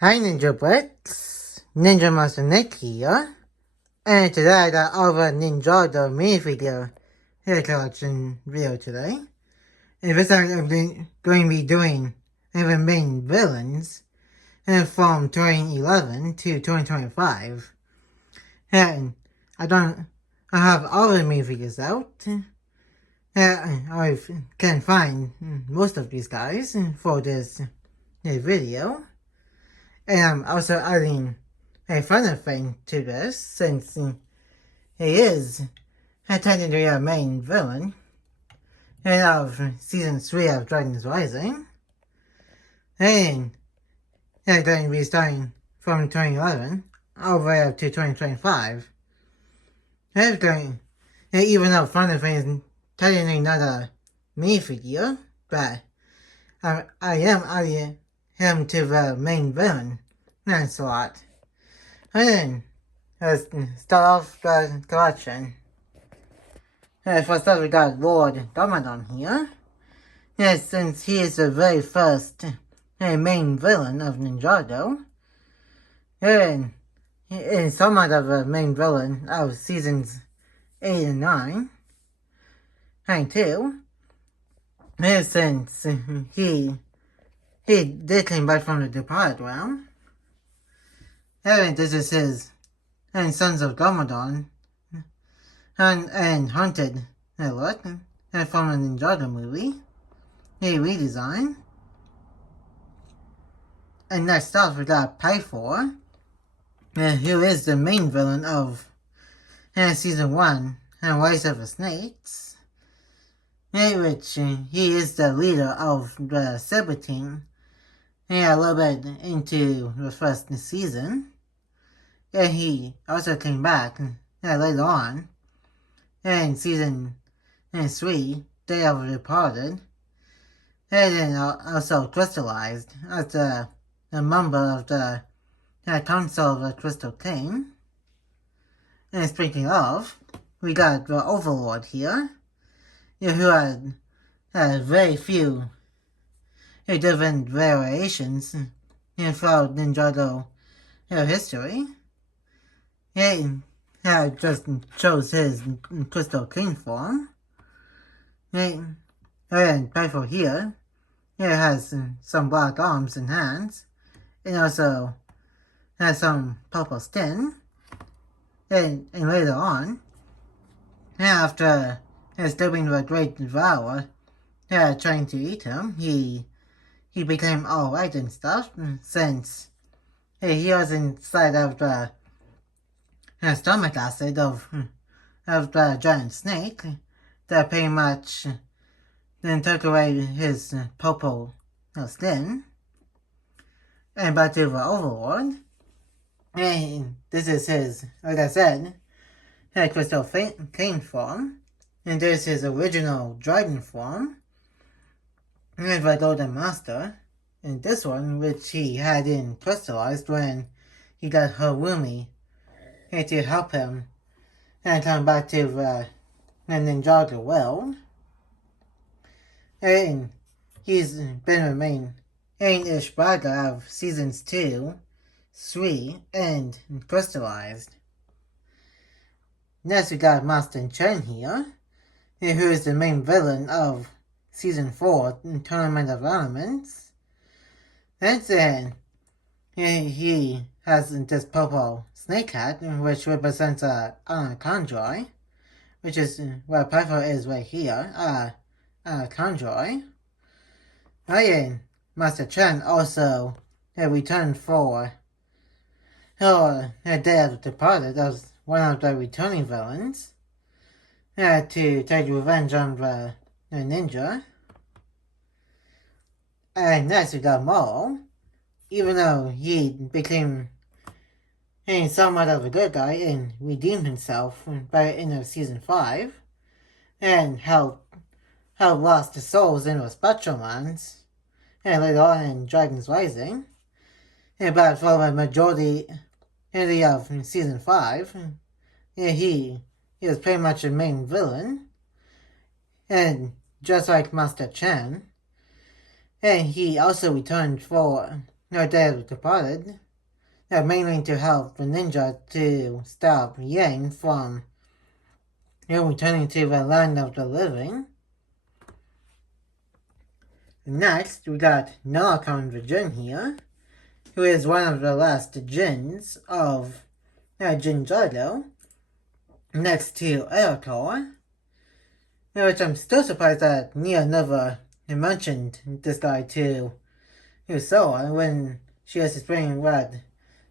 Hi Ninja Blitz, Ninja Master Nick here, and today I got over Ninjago minifigure hair collection video today. And this time I'm going to be doing the main villains from 2011 to 2025. And I have all the minifigures out. I can find most of these guys for this video. And I'm also adding a funny thing to this, since he is technically a main villain of Season 3 of Dragon's Rising. And they're going to be starting from 2011 all the way up to 2025. Even though Funny Thing is technically not a minifigure, but I am adding him to the main villain slot. And then, let's start off the collection. First up, we got Lord Domadon here. Yes, since he is the very first main villain of Ninjago. And somewhat of a main villain of seasons 8 and 9. And 2. Since he did come back from the departed realm. And this is his Sons of Domadon and Haunted look from the Ninjago movie, a redesign. And next up we got Pythor, who is the main villain of Season 1 and Rise of the Snakes, which he is the leader of the Saber team a little bit into the first season. And he also came back later on in Season 3, Day of the Departed, and then also crystallized as a member of the Council of the Crystal King. And speaking of, we got the Overlord here, who had very few different variations throughout Ninjago history. He just chose his Crystal King form. And Pythor here, has some black arms and hands, and also has some purple skin. And later on, after stopping the Great Devourer trying to eat him, he became alright and stuff, since he was inside of the stomach acid of the giant snake that pretty much then took away his purple skin. And back to the Overlord. And this is his, like I said, Crystal King form. And there's his original dragon form. And the Golden Master. And this one, which he had crystallized when he got Harumi to help him and come back to the Ninjago world. And he's been the main Ishbaga of seasons 2, 3, and crystallized. Next we got Master Chen here, who is the main villain of season 4, Tournament of Elements. And then he has this purple snake hat, which represents a Conjoy, which is where Pythor is right here, Conjoy. And Master Chen also returned for her Day of the Departed as one of the returning villains to take revenge on the ninja. And next we got Moro. Even though he became somewhat of a good guy and redeemed himself by the end of season 5, and helped lost the souls in the Spectral Lands, and later on in Dragon's Rising, but for the majority of season 5, he is pretty much the main villain, and just like Master Chen. And he also returned for Day of the Departed, mainly to help the ninja to stop Yang from returning to the land of the living. Next, we got Nalakon the Jin here, who is one of the last Jins of Ninjago, next to Eriko, which I'm still surprised that Nia never mentioned this guy to Usoa when she was explaining what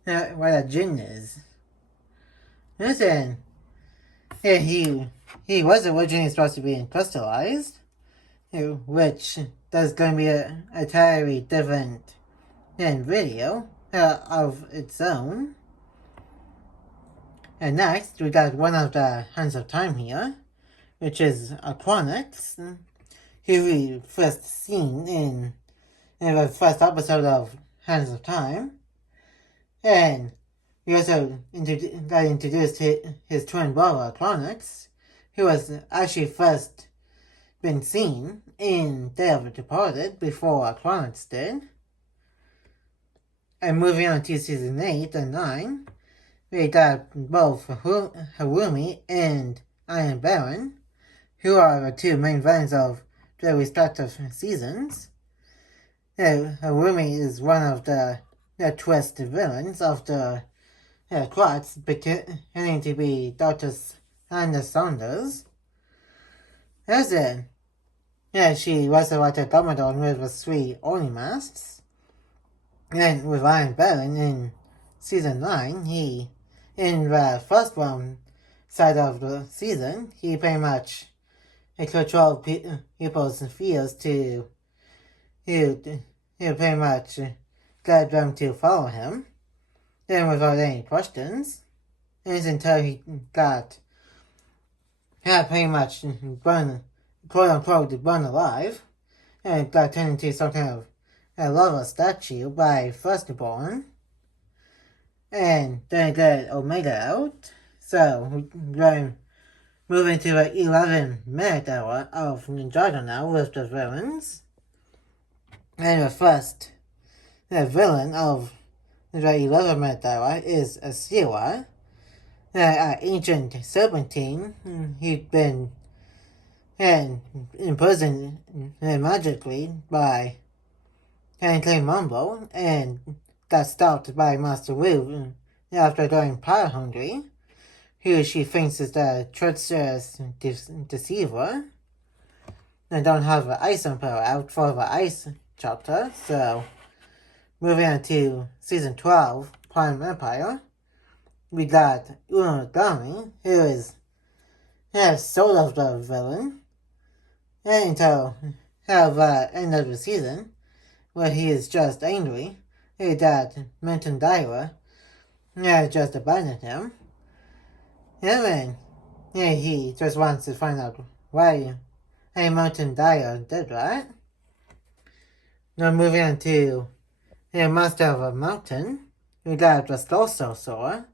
a Jin is. Listen, he was originally supposed to be crystallized, which there's going to be a entirely different video of its own. And next, we got one of the Hands of Time here, which is Aquanix, who we first seen in the first episode of Hands of Time. And we also got introduced to his twin brother, Aquanix, who was actually first been seen in Day of the Departed before Aquanix did. And moving on to season 8 and 9, we got both Harumi and Iron Baron, who are the two main villains of their respective seasons. Harumi is one of the twist villains of the plots beginning to be Dr. Hannah Saunders. As in, she was like a Dumbledore with the 3 Oni masks. And with Iron Baron in season 9, in the first one side of the season, he pretty much controlled people's fears to pretty much get them to follow him, and without any questions. And until he got pretty much burned, quote unquote, burned alive, and got turned into some kind of a lava statue by Firstborn. And then get Omega out. So we're going moving to the 11-minute hour of Ninjago now with the villains. And the first villain of the 11-minute hour is Asiwa, an ancient serpentine. He'd been imprisoned magically by King Mumbo and got stopped by Master Wu after going power hungry, who she thinks is the treacherous deceiver. And don't have the Ice Emperor out for the Ice chapter, so moving on to season 12, Prime Empire, we got Unogami, who is sort of the villain, until the end of the season, where he is just angry that Mountain Daiwa just abandoned him. And then he just wants to find out why Mountain Daiwa did that. Now moving on to Master of a Mountain, we got the Skull Sorcerer,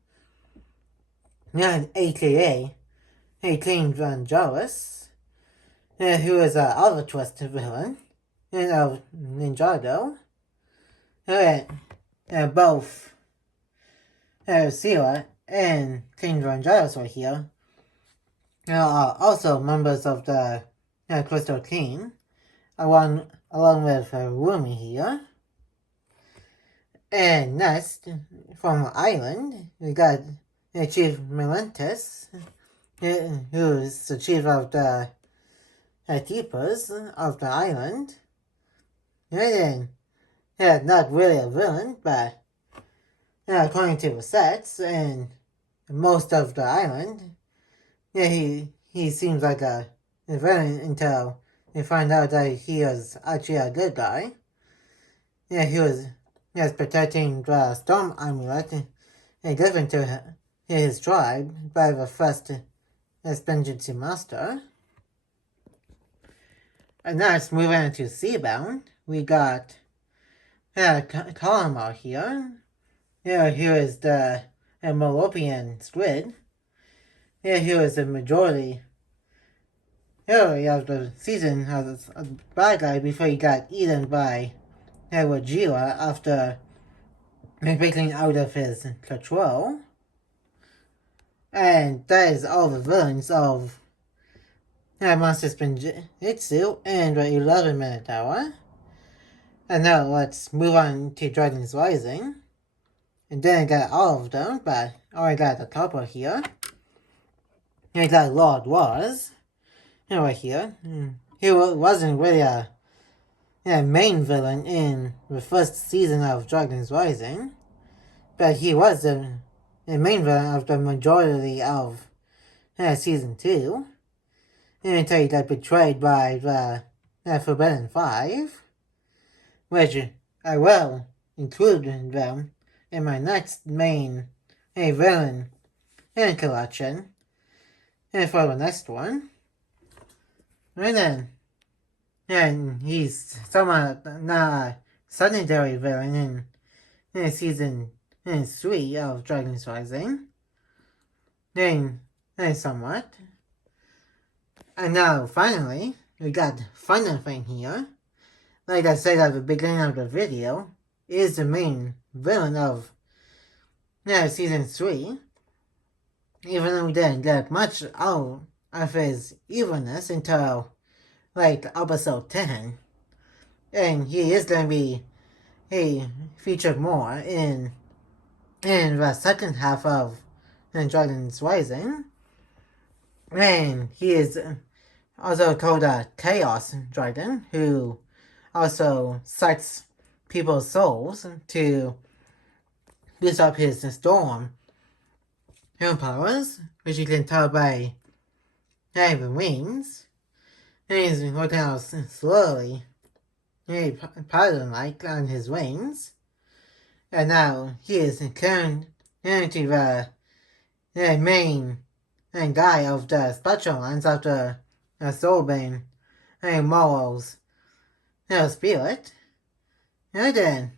aka King Vangelis, who is an other twisted villain of Ninjago. Both Sila and King Vangelis are here. Are also members of the Crystal King, along with Rumi here. And next, from Island, we got Chief Melentis, who is the chief of the keepers of the island. And not really a villain, but according to the sets and most of the island, he seems like a villain until you find out that he is actually a good guy. He was protecting the Storm Amulet given to his tribe by the first Stringency Master. And next, moving on to Seabound, we got Kalamar here. Here is the Molopian squid. Here is the majority of the season as a bad guy before he got eaten by Wajira after breaking out of his control. And that is all the villains of Monster Spinjitzu and the 11-minute hour. And now let's move on to Dragon's Rising. And then I got all of them, but I got a couple here. I got Lord Was. Right here. He wasn't really a main villain in the first season of Dragon's Rising, but he was the main villain of the majority of season 2. Until he got betrayed by the Forbidden Five, which I will include them in my next main villain collection for the next one. And then, and he's somewhat not a secondary villain in season 3 of Dragon's Rising. Then, somewhat. And now, finally, we got final thing here. Like I said at the beginning of the video, is the main villain of season 3. Even though we didn't get much out of his evilness until like episode 10. And he is going to be featured more in the second half of Dragon's Rising. And he is also called a Chaos Dragon, who also sucks people's souls to boost up his storm powers, which you can tell by the wings. And he's working out slowly, pattern-like on his wings. And now he is turned into the main guy of the special lines after Soulbane Moral's spirit. And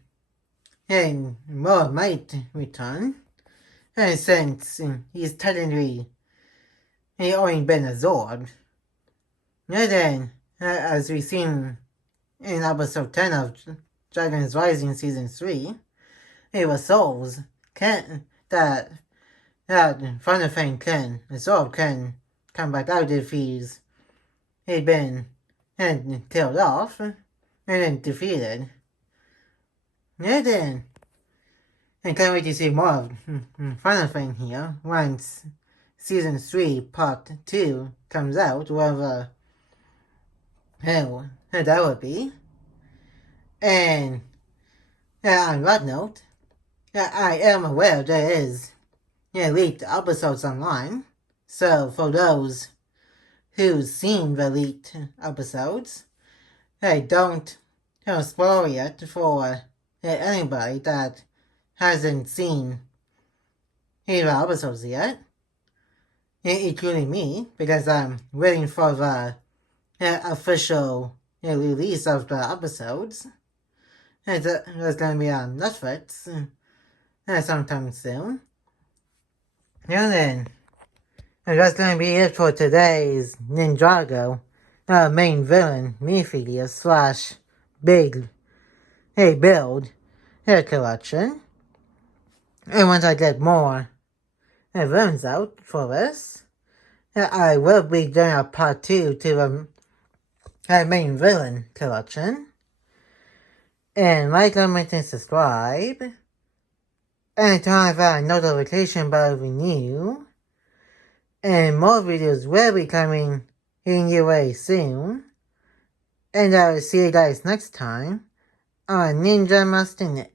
then Moral might return, since he's technically only been absorbed. And then, as we've seen in episode 10 of Dragon's Rising Season 3, it was souls that Thunder Fang can absorb can come back out if he'd been killed off and then defeated. And then, I can't wait to see more of Thunder Fang here once Season 3 Part 2 comes out, wherever that would be. And on that note, I am aware there is leaked episodes online, so for those who've seen the leaked episodes, don't spoil it for anybody that hasn't seen the episodes yet, including me, because I'm waiting for the official release of the episodes. It's going to be on Netflix sometime soon. And then, that's going to be it for today's Ninjago main villain minifigure / big build collection. And once I get more villains out for this, I will be doing a part 2 to the main villain collection. And like, comment, and subscribe. And turn on that notification bell if you're new. And more videos will be coming in your way soon. And I will see you guys next time on Ninja Master Nick.